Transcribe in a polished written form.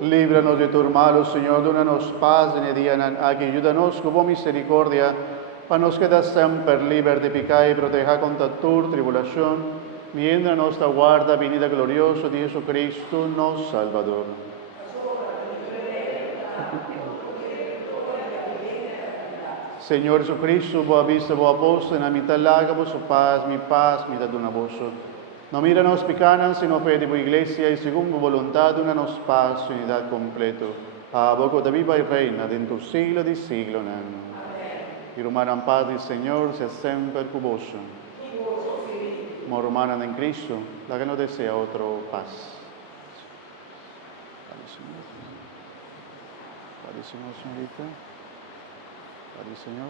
Líbranos de tu malo, Señor, dónanos paz e dianan a que ayúdanos con misericordia, para nos quedar sempre liber de pecado y proteja contra tu tribulación, mientras nos aguarda venida gloriosa de Jesucristo, nos Salvador. Señor Jesucristo, vos viste, vos apóstol, en la mitad larga, vos paz, mi da una voz. No míranos picanan, sino fe de tu iglesia, y según tu voluntad, unanos paz y unidad completo. A vos de viva y reina, dentro del siglo de siglo. Amén. Y romanan paz del Señor, sea siempre con vos. Como romanan en Cristo, la que no desea otro paz. Padre Señor. Padre Señor, señorita. Padre Señor.